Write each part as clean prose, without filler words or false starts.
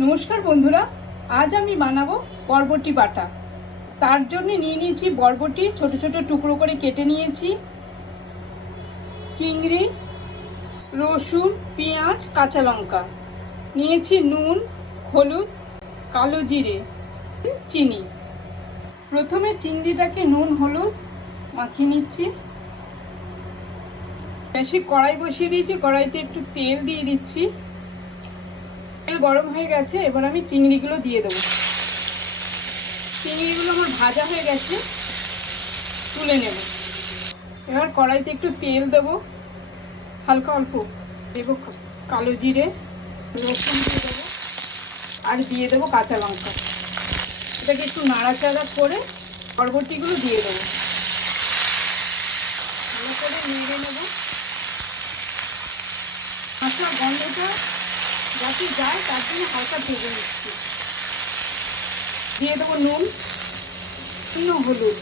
নমস্কার বন্ধুরা, আজ আমি বানাবো বরবটি বাটা। তার জন্য নিয়ে নিয়েছি বরবটি, ছোট ছোট টুকরো করে কেটে নিয়েছি, চিংড়ি, রসুন, পেঁয়াজ, কাঁচা লঙ্কা নিয়েছি, নুন, হলুদ, কালো জিরে, চিনি। প্রথমে চিংড়িটাকে নুন হলুদ মাখিয়ে নিচ্ছি। গ্যাসে কড়াই বসিয়ে দিয়েছি, কড়াইতে একটু তেল দিয়ে দিচ্ছি। তেল গরম হয়ে গেছে, এবার আমি চিংড়িগুলো দিয়ে দেবো। চিংড়িগুলো আমার ভাজা হয়ে গেছে, তুলে নেব। এবার কড়াইতে একটু তেল দেবো, হালকা অল্প দেবো কালো জিরে, রসুন দিয়ে দেবো, আর দিয়ে দেবো কাঁচা লঙ্কা। এটাকে একটু নাড়াচাড়া করে বরবটিগুলো দিয়ে দেবো, ভালো করে নেড়ে নেব। মশলা গন্ধটা যাতে যায় তার জন্য হালকা ভেজে নিচ্ছি। দিয়ে দেবো নুন, হলুদ।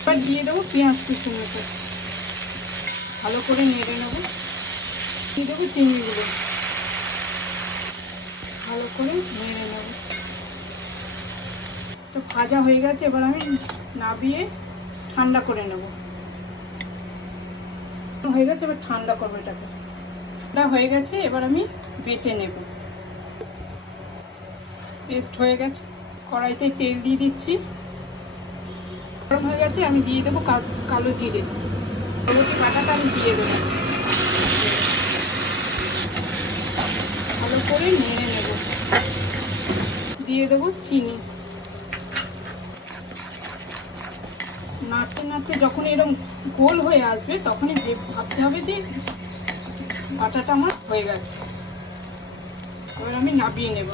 এবার দিয়ে দেবো পেঁয়াজ কুচি মতো, ভালো করে নেড়ে নেবো। দিয়ে দেবো চিংড়িগুলো, ভালো করে নেড়ে নেবো। তো ভাজা হয়ে গেছে, এবার আমি নাবিয়ে ঠান্ডা করে নেব। হয়ে গেছে, এবার ঠান্ডা করবো এটাকে। ঠান্ডা হয়ে গেছে, এবার আমি বেটে নেব। পেস্ট হয়ে গেছে, কড়াইতে তেল দিয়ে দিচ্ছি। গরম হয়ে গেছে, আমি দিয়ে দেবো কালো জিরে। বরবটি বাটাটা আমি দিয়ে দেবো, ভালো করে নেড়ে নেব। দিয়ে দেবো চিনি। নাড়তে নাড়তে যখন এরকম গোল হয়ে আসবে, তখনই ভাবতে হবে যে বাটাটা আমার হয়ে গেছে। এবার আমি নাবিয়ে নেব।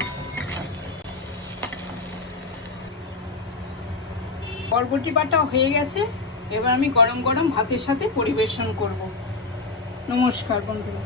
বরবটি বাটা হয়ে গেছে, এবার আমি গরম গরম ভাতের সাথে পরিবেশন করব। নমস্কার বন্ধুরা।